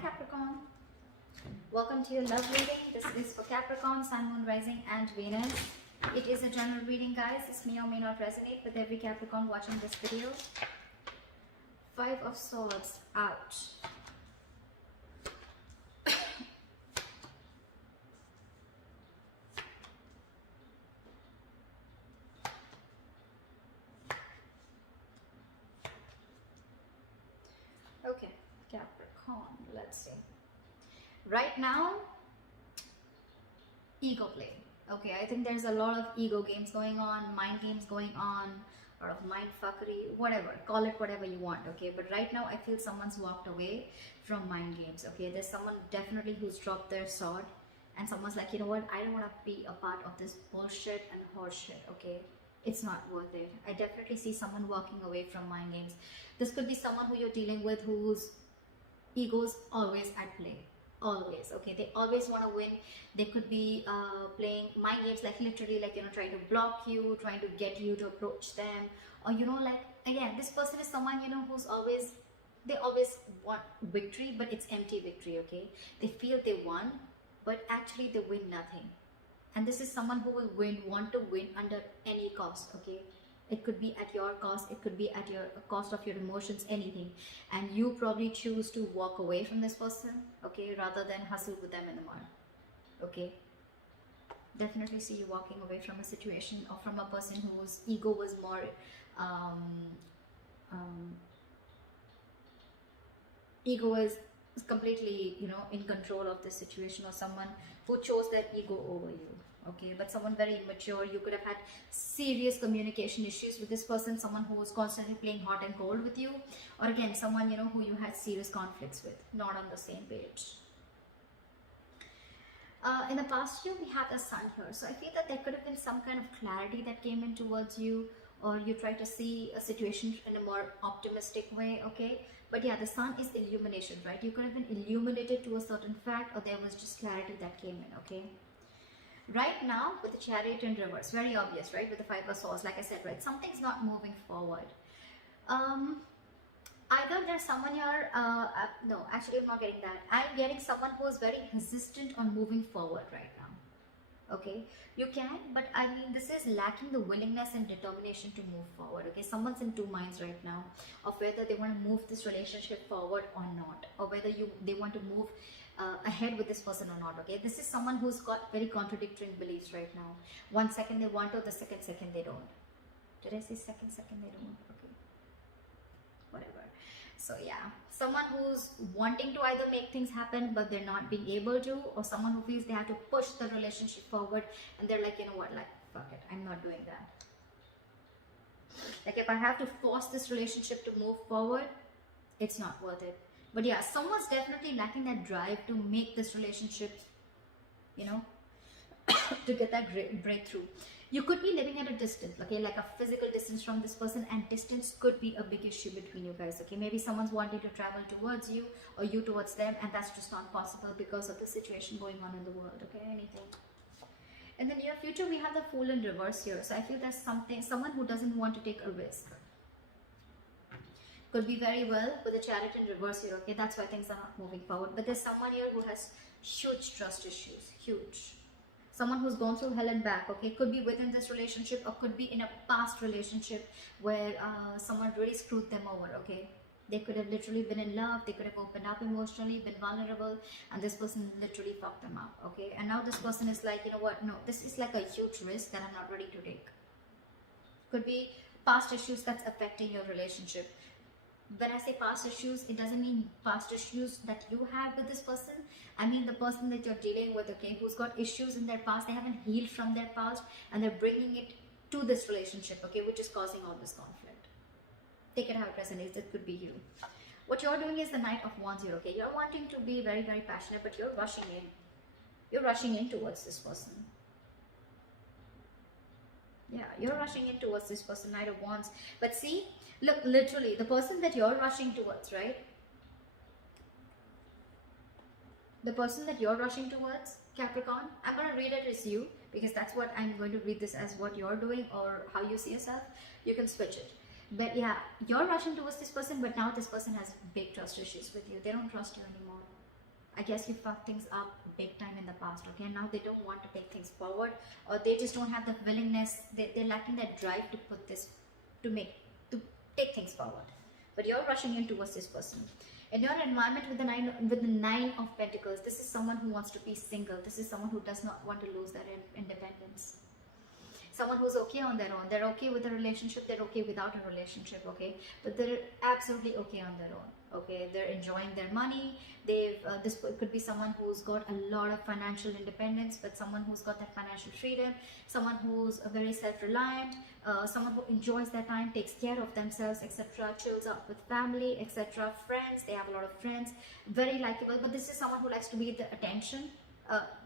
Capricorn. Welcome to your love reading. This is for Capricorn, Sun, Moon, Rising and Venus. It is a general reading, guys. This may or may not resonate with every Capricorn watching this video. Five of Swords out. Okay, Capricorn, let's see. Right now, ego play. Okay, I think there's a lot of ego games going on, mind games going on, a lot of mind fuckery, whatever, call it whatever you want. Okay, but right now I feel someone's walked away from mind games. Okay, there's someone definitely who's dropped their sword, and someone's like, you know what, I don't want to be a part of this bullshit and horseshit. Okay, it's not worth it. I definitely see someone walking away from mind games. This could be someone who you're dealing with whose ego's always at play. Always. Okay, they always want to win. They could be playing mind games, like literally, like, you know, trying to block you, trying to get you to approach them, or, you know, like, again, this person is someone, you know, who's always, they always want victory, but it's empty victory. Okay, they feel they won, but actually they win nothing. And this is someone who will want to win under any cost. Okay, it could be at your cost, it could be at your cost of your emotions, anything. And you probably choose to walk away from this person, okay, rather than hustle with them in the mud. Okay, definitely see you walking away from a situation or from a person whose ego was more ego is completely, you know, in control of the situation, or someone who chose their ego over you. Okay, but someone very immature. You could have had serious communication issues with this person, someone who was constantly playing hot and cold with you, or again, someone, you know, who you had serious conflicts with, not on the same page. In the past year, we have the Sun here, so I feel that there could have been some kind of clarity that came in towards you, or you try to see a situation in a more optimistic way. Okay, but yeah, the Sun is illumination, right? You could have been illuminated to a certain fact, or there was just clarity that came in. Okay, right now with the Chariot in reverse, very obvious, right? With the Five of Swords, like I said, right, something's not moving forward. Either there's someone here, no, actually I'm not getting that. I'm getting someone who is very hesitant on moving forward right now. Okay, you can, but I mean, this is lacking the willingness and determination to move forward. Okay, someone's in two minds right now of whether they want to move this relationship forward or not, or whether they want to move ahead with this person or not. Okay, this is someone who's got very contradictory beliefs right now. One second they want to, the second they don't. Did I say second they don't? Okay, whatever. So yeah, someone who's wanting to either make things happen but they're not being able to, or someone who feels they have to push the relationship forward and they're like, you know what, like, fuck it, I'm not doing that. Like, if I have to force this relationship to move forward, it's not worth it. But yeah, someone's definitely lacking that drive to make this relationship, you know, to get that breakthrough. You could be living at a distance, okay, like a physical distance from this person, and distance could be a big issue between you guys. Okay, maybe someone's wanting to travel towards you or you towards them, and that's just not possible because of the situation going on in the world. Okay, anything. In the near future, we have the Fool in reverse here. So I feel there's someone who doesn't want to take a risk. Could be very well with the Chariot in reverse here. Okay, that's why things are not moving forward. But there's someone here who has huge trust issues, huge. Someone who's gone through hell and back. Okay, could be within this relationship, or could be in a past relationship where someone really screwed them over. Okay, they could have literally been in love, they could have opened up emotionally, been vulnerable, and this person literally fucked them up. Okay, and now this person is like, you know what, no, this is like a huge risk that I'm not ready to take. Could be past issues that's affecting your relationship. When I say past issues, it doesn't mean past issues that you had with this person. I mean the person that you're dealing with, okay, who's got issues in their past. They haven't healed from their past, and they're bringing it to this relationship, okay, which is causing all this conflict. Take it how it resonates. It could be you. What you're doing is the Knight of Wands here, okay. You're wanting to be very, very passionate, but you're rushing in. You're rushing in towards this person. Yeah, you're rushing in towards this person, Knight of Wands. But see, look, literally, the person that you're rushing towards, right? The person that you're rushing towards, Capricorn, I'm going to read it as you, because that's what I'm going to read this as, what you're doing or how you see yourself. You can switch it. But yeah, you're rushing towards this person, but now this person has big trust issues with you. They don't trust you anymore. I guess you fucked things up big time in the past, okay? Now they don't want to take things forward, or they just don't have the willingness. They're lacking that drive to put this, to take things forward. But you're rushing in towards this person. In your environment with the nine of Pentacles, this is someone who wants to be single. This is someone who does not want to lose their independence. Someone who's okay on their own. They're okay with a relationship. They're okay without a relationship, okay? But they're absolutely okay on their own, okay? They're enjoying their money. This could be someone who's got a lot of financial independence, but someone who's got that financial freedom, someone who's very self-reliant, someone who enjoys their time, takes care of themselves, etc., chills out with family, etc., friends. They have a lot of friends, very likable. But this is someone who likes to be the attention,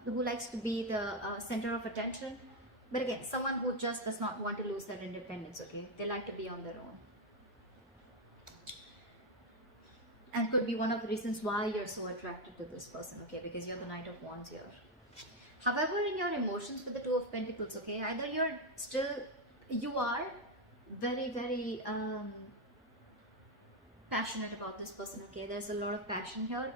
who likes to be the center of attention. But again, someone who just does not want to lose their independence, okay? They like to be on their own. And could be one of the reasons why you're so attracted to this person, okay? Because you're the Knight of Wands here. However, in your emotions with the Two of Pentacles, okay? Either you are very, very passionate about this person, okay? There's a lot of passion here.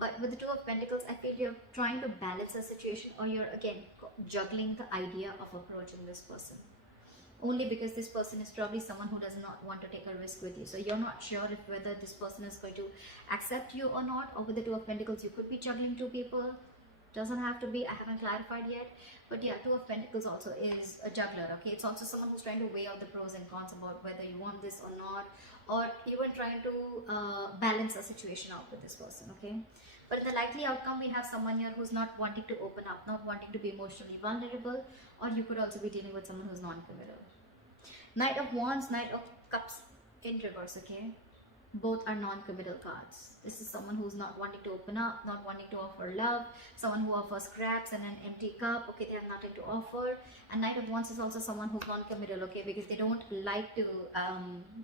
But with the Two of Pentacles, I feel you're trying to balance the situation, or you're again juggling the idea of approaching this person. Only because this person is probably someone who does not want to take a risk with you. So you're not sure if whether this person is going to accept you or not. Or with the Two of Pentacles, you could be juggling two people. Doesn't have to be, I haven't clarified yet. But yeah, Two of Pentacles also is a juggler, okay? It's also someone who's trying to weigh out the pros and cons about whether you want this or not, or even trying to balance a situation out with this person, okay? But in the likely outcome, we have someone here who's not wanting to open up, not wanting to be emotionally vulnerable, or you could also be dealing with someone who's non-committal. Knight of Wands, Knight of Cups in reverse, okay? Both are non-committal cards. This is someone who's not wanting to open up, not wanting to offer love, someone who offers scraps and an empty cup, okay? They have nothing to offer. And Knight of Wands is also someone who's non-committal, okay? Because they don't like to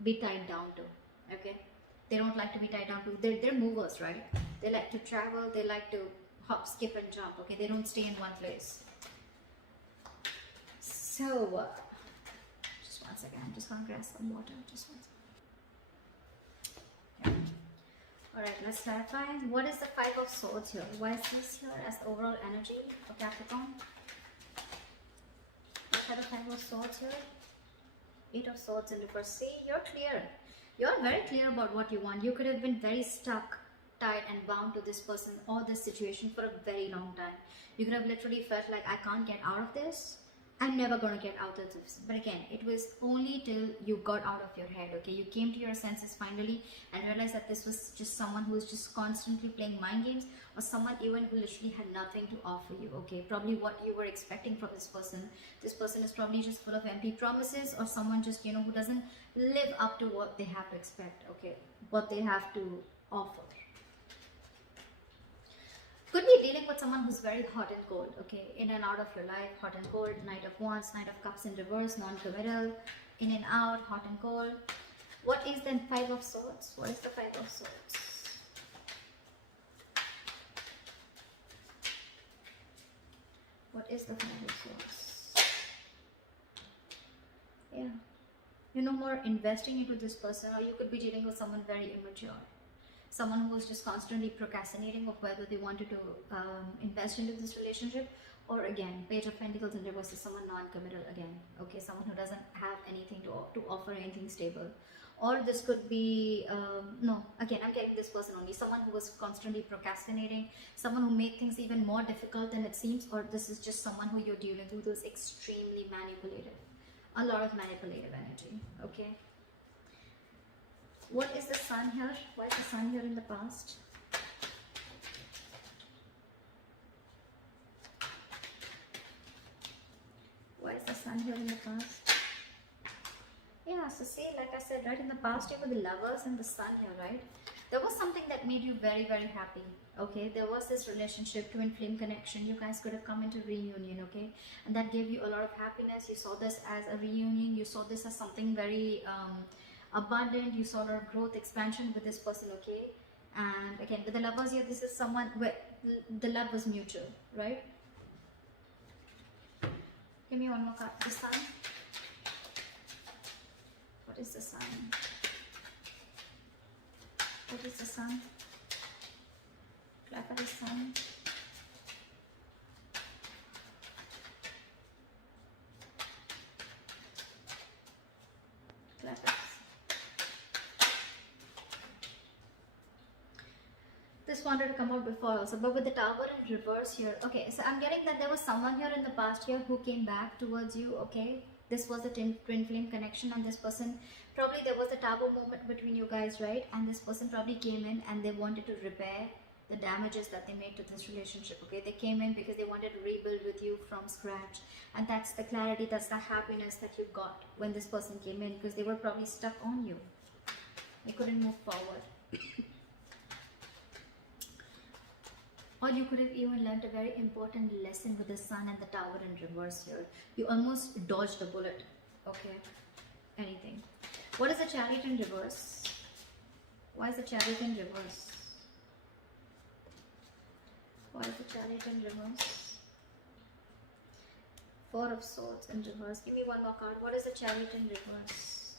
be tied down to, okay? They don't like to be tied down to. They're movers, right? They like to travel. They like to hop, skip, and jump, okay? They don't stay in one place. So, just one second. I'm just going to grab some water. Just one second. Yeah. Alright, let's clarify. What is the Five of Swords here? Why is this here as the overall energy of Capricorn? What kind of Five of Swords here? Eight of Swords in reverse. See, you're clear. You're very clear about what you want. You could have been very stuck, tied and bound to this person or this situation for a very long time. You could have literally felt like, I can't get out of this. I'm never going to get out of this. But again, it was only till you got out of your head, okay? You came to your senses finally and realized that this was just someone who was just constantly playing mind games, or someone even who literally had nothing to offer you, okay? Probably what you were expecting from this person. This person is probably just full of empty promises, or someone just, you know, who doesn't live up to what they have to expect, okay? What they have to offer. Could be dealing with someone who's very hot and cold, okay? In and out of your life, hot and cold, Knight of Wands, Knight of Cups in reverse, non-committal, in and out, hot and cold. What is then Five of Swords? What is the Five of Swords? What is the Five of Swords? Yeah. You're no more investing into this person, or you could be dealing with someone very immature. Someone who is just constantly procrastinating of whether they wanted to invest into this relationship, or again, Page of Pentacles in reverse is someone non-committal again, okay? Someone who doesn't have anything to offer, anything stable. Or this could be, no, again, I'm getting this person only, someone who was constantly procrastinating, someone who made things even more difficult than it seems, or this is just someone who you're dealing with who's extremely manipulative. A lot of manipulative energy, okay? What is the Sun here? Why is the Sun here in the past? Why is the Sun here in the past? Yeah, so see, like I said, right, in the past you were the Lovers and the Sun here, right? There was something that made you very, very happy, okay? There was this relationship, twin flame connection. You guys could have come into reunion, okay? And that gave you a lot of happiness. You saw this as a reunion. You saw this as something very abundant. You saw a lot of growth, expansion with this person, okay? And again, with the Lovers here, this is someone where the love was mutual, right? Give me one more card. The Sun. What is the Sun? What is the Sun? Clarify the Sun. This wanted to come out before also, but with the Tower in reverse here. Okay, so I'm getting that there was someone here in the past here who came back towards you, okay? This was a twin flame connection, and this person, probably there was a Tower moment between you guys, right? And this person probably came in and they wanted to repair the damages that they made to this relationship, okay? They came in because they wanted to rebuild with you from scratch, and that's the clarity, that's the happiness that you got when this person came in, because they were probably stuck on you. They couldn't move forward. Or you could have even learned a very important lesson with the Sun and the Tower in reverse here. You almost dodged a bullet. Okay. Anything. What is the Chariot in reverse? Why is the Chariot in reverse? Why is the Chariot in reverse? Four of Swords in reverse. Give me one more card. What is the Chariot in reverse?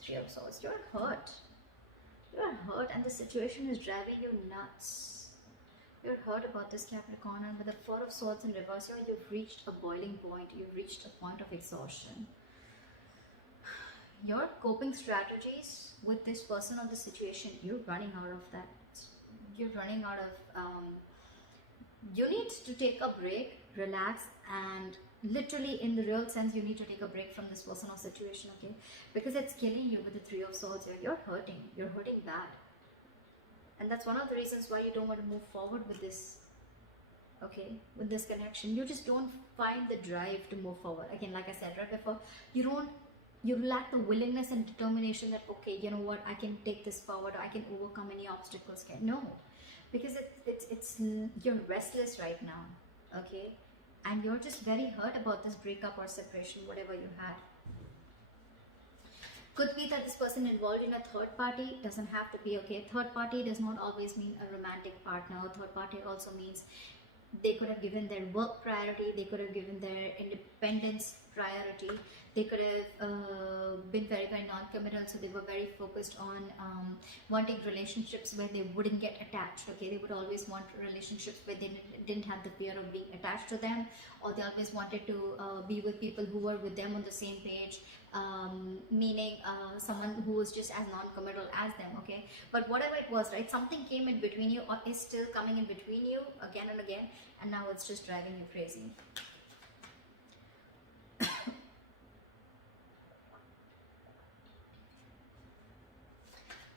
Three of Swords. You're hurt. You're hurt and the situation is driving you nuts. You're hurt about this, Capricorn, and with the Four of Swords in reverse here, you've reached a boiling point. You've reached a point of exhaustion. Your coping strategies with this person or the situation, you're running out of that. You're running out of... you need to take a break, relax, and literally in the real sense you need to take a break from this person or situation, okay? Because it's killing you with the Three of Swords here. You're hurting bad, and that's one of the reasons why you don't want to move forward with this, okay, with this connection. You just don't find the drive to move forward. Again, like I said right before, you lack the willingness and determination that, okay, you know what, I can take this forward, or I can overcome any obstacles. No, because it's you're restless right now, okay? And you're just very hurt about this breakup or separation, whatever you had. Could be that this person involved in a third party. Doesn't have to be, okay? Third party does not always mean a romantic partner. Third party also means they could have given their work priority. They could have given their independence priority. They could have been very, very non-committal. So they were very focused on wanting relationships where they wouldn't get attached. Okay, they would always want relationships where they didn't have the fear of being attached to them, or they always wanted to be with people who were with them on the same page. Meaning someone who was just as non-committal as them, okay? But whatever it was, right, something came in between you, or is still coming in between you again and again, and now it's just driving you crazy.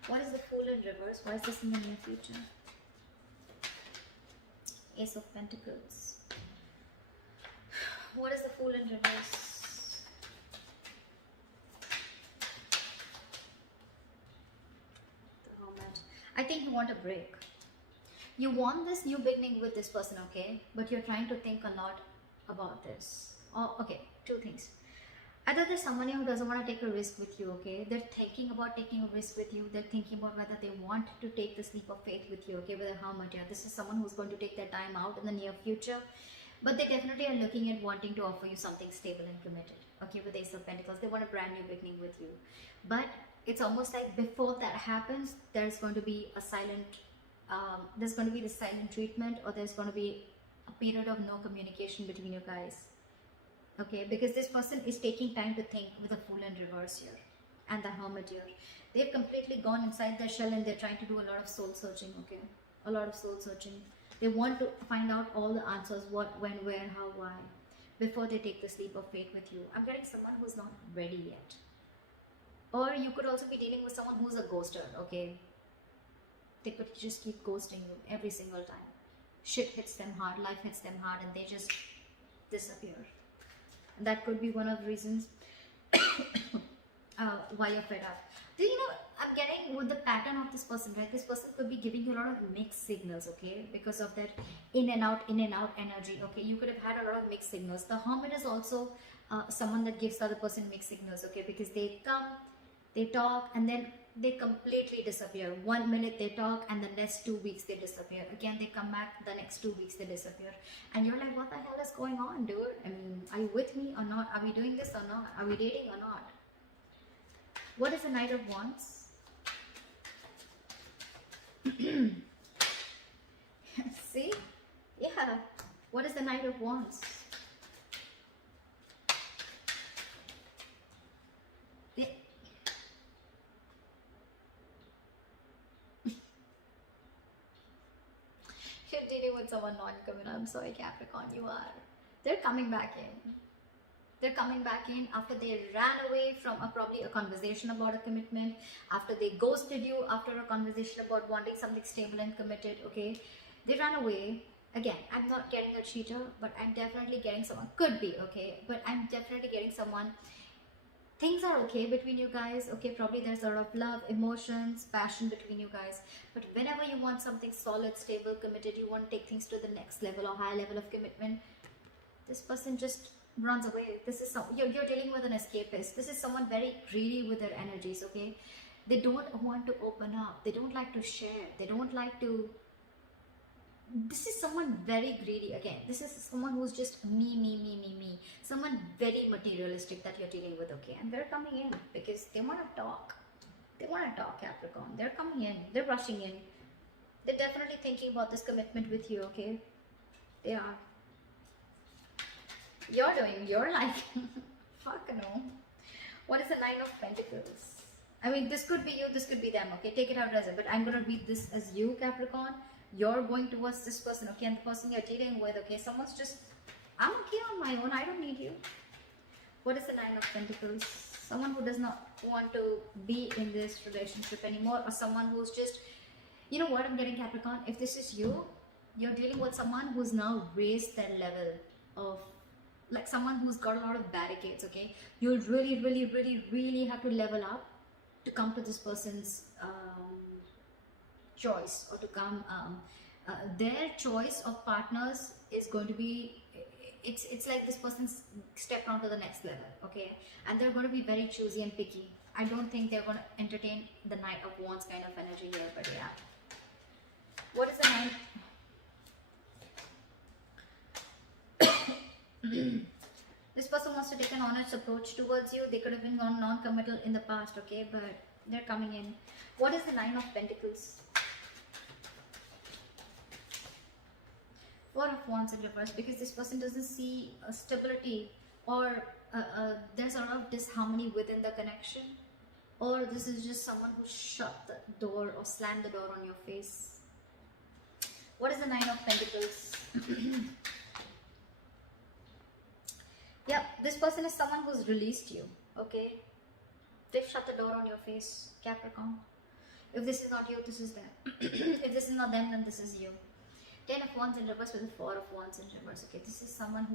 What is the Fool in reverse? Why is this in the near future? Ace of Pentacles. What is the Fool in reverse? The Hermit. I think you want a break. You want this new beginning with this person, okay? But you're trying to think a lot about this. Oh, okay, two things. Either there's someone who doesn't want to take a risk with you, okay? They're thinking about taking a risk with you. They're thinking about whether they want to take this leap of faith with you, okay? With a Hermit here. This is someone who's going to take their time out in the near future. But they definitely are looking at wanting to offer you something stable and committed, okay? With Ace of Pentacles, they want a brand new beginning with you. But it's almost like before that happens, there's going to be a silent, there's going to be the silent treatment, or there's going to be a period of no communication between you guys. Okay, because this person is taking time to think with the Fool in reverse here and the Hermit here. They've completely gone inside their shell and they're trying to do a lot of soul searching, okay? A lot of soul searching. They want to find out all the answers, what, when, where, how, why, before they take this leap of faith with you. I'm getting someone who's not ready yet. Or you could also be dealing with someone who's a ghoster, okay? They could just keep ghosting you every single time. Shit hits them hard, life hits them hard, and they just disappear. That could be one of the reasons why you're fed up. Do you know, I'm getting with the pattern of this person, right? This person could be giving you a lot of mixed signals, okay? Because of that in and out energy, okay? You could have had a lot of mixed signals. The Hermit is also someone that gives the other person mixed signals, okay? Because they come, they talk, and then they completely disappear. 1 minute they talk, and the next 2 weeks they disappear. Again, they come back, the next 2 weeks they disappear. And you're like, what the hell is going on, dude? I mean, are you with me or not? Are we doing this or not? Are we dating or not? What is the Knight of Wands? The Knight of Wands? Yeah. You're dealing with someone non-committal. I'm sorry, Capricorn, you are. They're coming back in. They're coming back in after they ran away from probably a conversation about a commitment, after they ghosted you after a conversation about wanting something stable and committed, okay? They ran away. Again, I'm not getting a cheater, but I'm definitely getting someone. Could be, okay? But I'm definitely getting someone. Things are okay between you guys, okay? Probably there's a lot of love, emotions, passion between you guys. But whenever you want something solid, stable, committed, you want to take things to the next level or higher level of commitment, this person just runs away. This is you're dealing with an escapist. This is someone very greedy with their energies, okay? They don't want to open up. They don't like to share. They don't like to. This is someone very greedy. Again, this is someone who's just me. Someone very materialistic that you're dealing with, okay? And they're coming in because they want to talk. They want to talk, Capricorn. They're coming in. They're rushing in. They're definitely thinking about this commitment with you, okay? They are. You're doing, you're like, fuck no. What is the Nine of Pentacles? I mean, this could be you, this could be them, okay? Take it out as it, but I'm going to read this as you, Capricorn. You're going towards this person, okay? And the person you're dealing with, okay? Someone's just, I'm okay on my own, I don't need you. What is the Nine of Pentacles? Someone who does not want to be in this relationship anymore, or someone who's just, you know what I'm getting, Capricorn? If this is you, you're dealing with someone who's now raised their level of, like someone who's got a lot of barricades, okay? You'll really have to level up to come to this person's choice, or to come, their choice of partners is going to be, it's like this person's stepped on to the next level, okay? And they're going to be very choosy and picky. I don't think they're going to entertain the Knight of Wands kind of energy here, but yeah. What is the Nine? This person wants to take an honest approach towards you. They could have been non-committal in the past, okay? But they're coming in. What is the Nine of Pentacles? Four of Wands in reverse, because this person doesn't see stability, or there's a lot of disharmony within the connection, or this is just someone who shut the door or slammed the door on your face. What is the Nine of Pentacles? Yeah, this person is someone who's released you, okay? They've shut the door on your face, Capricorn. If this is not you, this is them. If this is not them, then this is you. 10 of Wands in reverse with the 4 of Wands in reverse, okay? This is someone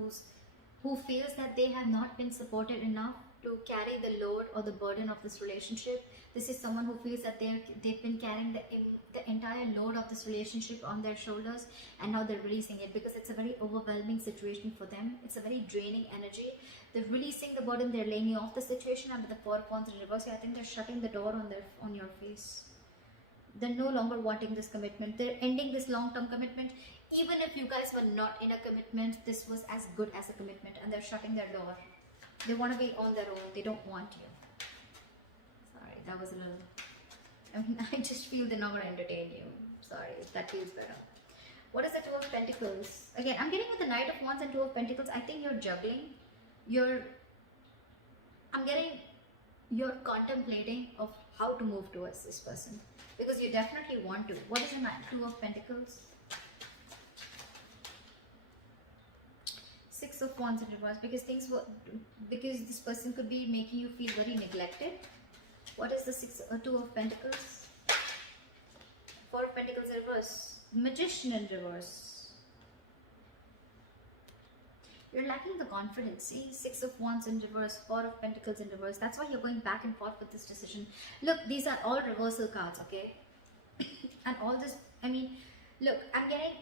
who feels that they have not been supported enough to carry the load or the burden of this relationship. This is someone who feels that they've been carrying the entire load of this relationship on their shoulders, and now they're releasing it because it's a very overwhelming situation for them. It's a very draining energy. They're releasing the burden, they're laying off the situation, and with the 4 of Wands in reverse, I think they're shutting the door on your face. They're no longer wanting this commitment. They're ending this long-term commitment. Even if you guys were not in a commitment, this was as good as a commitment, and they're shutting their door. They want to be on their own. They don't want you. Sorry, that was a little... I mean, I just feel they're not going to entertain you. Sorry, if that feels better. What is the Two of Pentacles? Again, I'm getting with the Knight of Wands and Two of Pentacles. I think you're juggling. I'm getting... You're contemplating of how to move towards this person, because you definitely want to. What is the Two of Pentacles? 6 of Wands in reverse, because this person could be making you feel very neglected. What is the Two of Pentacles? 4 of Pentacles in reverse. Magician in reverse. You're lacking the confidence. See, 6 of Wands in reverse, 4 of Pentacles in reverse. That's why you're going back and forth with this decision. Look, these are all reversal cards, okay? And all this, I mean, look, I'm getting...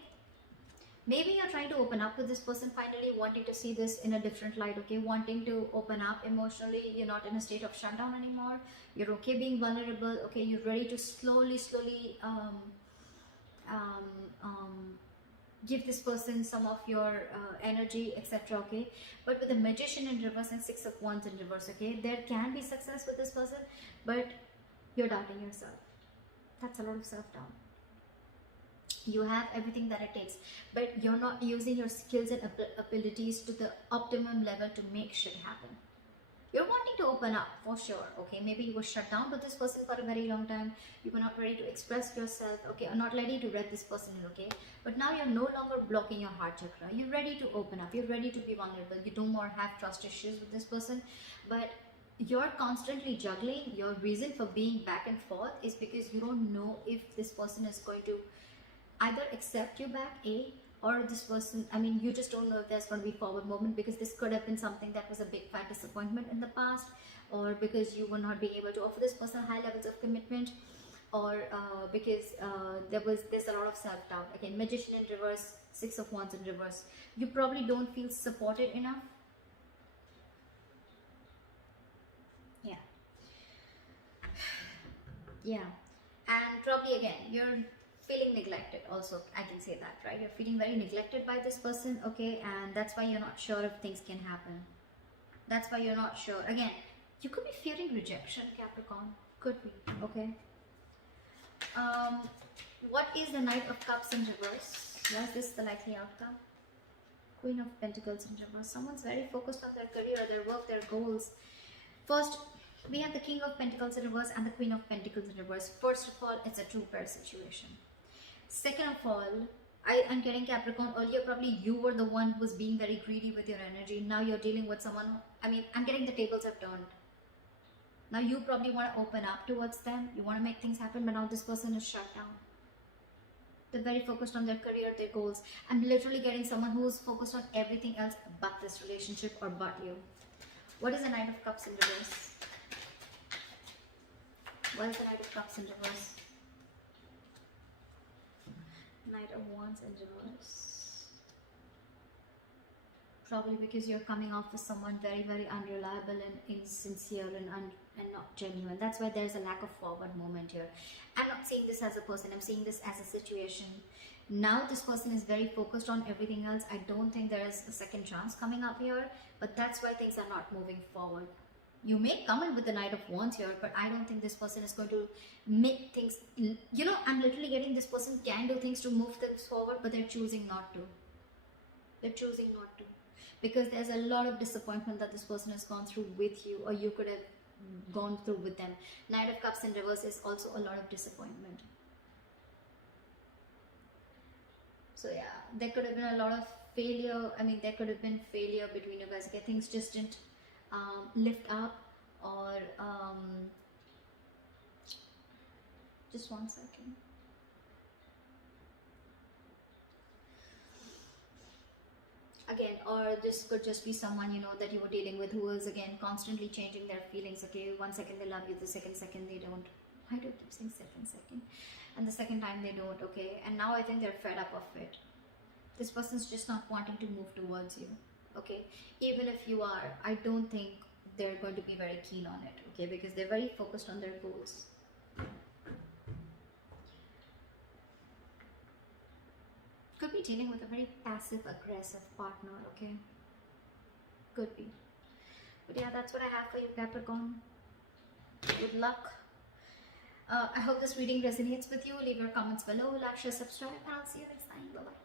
Maybe you're trying to open up with this person, finally wanting to see this in a different light, okay? Wanting to open up emotionally. You're not in a state of shutdown anymore. You're okay being vulnerable, okay? You're ready to slowly give this person some of your energy, etc., okay? But with the Magician in reverse and 6 of Wands in reverse, okay? There can be success with this person, but you're doubting yourself. That's a lot of self-doubt. You have everything that it takes, but you're not using your skills and abilities to the optimum level to make shit happen. You're wanting to open up for sure, okay? Maybe you were shut down with this person for a very long time. You were not ready to express yourself, okay? Or not ready to let this person in, okay? But now you're no longer blocking your heart chakra. You're ready to open up. You're ready to be vulnerable. You don't more have trust issues with this person. But you're constantly juggling. Your reason for being back and forth is because you don't know if this person is going to either accept you back, or this person, I mean, you just don't know if there's going to be forward movement, because this could have been something that was a big fat disappointment in the past, or because you were not being able to offer this person high levels of commitment, or because there's a lot of self-doubt. Again, Magician in reverse, Six of Wands in reverse. You probably don't feel supported enough. Yeah, and probably again you're feeling neglected also. I can say that, right? You're feeling very neglected by this person, okay? And that's why you're not sure if things can happen. That's why you're not sure. Again, you could be fearing rejection, Capricorn. Could be, okay? What is the Knight of Cups in reverse? Was this the likely outcome? Queen of Pentacles in reverse. Someone's very focused on their career, their work, their goals. First, we have the King of Pentacles in reverse and the Queen of Pentacles in reverse. First of all, it's a two pair situation. Second of all, I'm getting Capricorn. Earlier, probably you were the one who was being very greedy with your energy. Now you're dealing with someone. I mean, I'm getting the tables have turned. Now you probably want to open up towards them. You want to make things happen, but now this person is shut down. They're very focused on their career, their goals. I'm literally getting someone who's focused on everything else but this relationship or but you. What is the Knight of Cups in reverse? What is the Knight of Cups in reverse? Knight of Wands in reverse. Probably because you're coming off as someone very, very unreliable and insincere and not genuine. That's why there's a lack of forward movement here. I'm not seeing this as a person. I'm seeing this as a situation. Now this person is very focused on everything else. I don't think there is a second chance coming up here. But that's why things are not moving forward. You may come in with the Knight of Wands here, but I don't think this person is going to make things, you know, I'm literally getting this person can do things to move things forward, but they're choosing not to. They're choosing not to. Because there's a lot of disappointment that this person has gone through with you, or you could have gone through with them. Knight of Cups in reverse is also a lot of disappointment. So yeah, there could have been a lot of failure. I mean, there could have been failure between you guys. Okay, things just didn't lift up, or just one second. Again, or this could just be someone, you know, that you were dealing with who is again constantly changing their feelings. Okay, one second they love you, the second they don't. Why do I keep saying second? And the second time they don't, okay? And now I think they're fed up of it. This person's just not wanting to move towards you, okay? Even if you are, I don't think they're going to be very keen on it, okay? Because they're very focused on their goals. Could be dealing with a very passive-aggressive partner, okay? Could be. But yeah, that's what I have for you, Capricorn. Good luck. I hope this reading resonates with you. Leave your comments below, like, share, subscribe, and I'll see you next time. Bye-bye.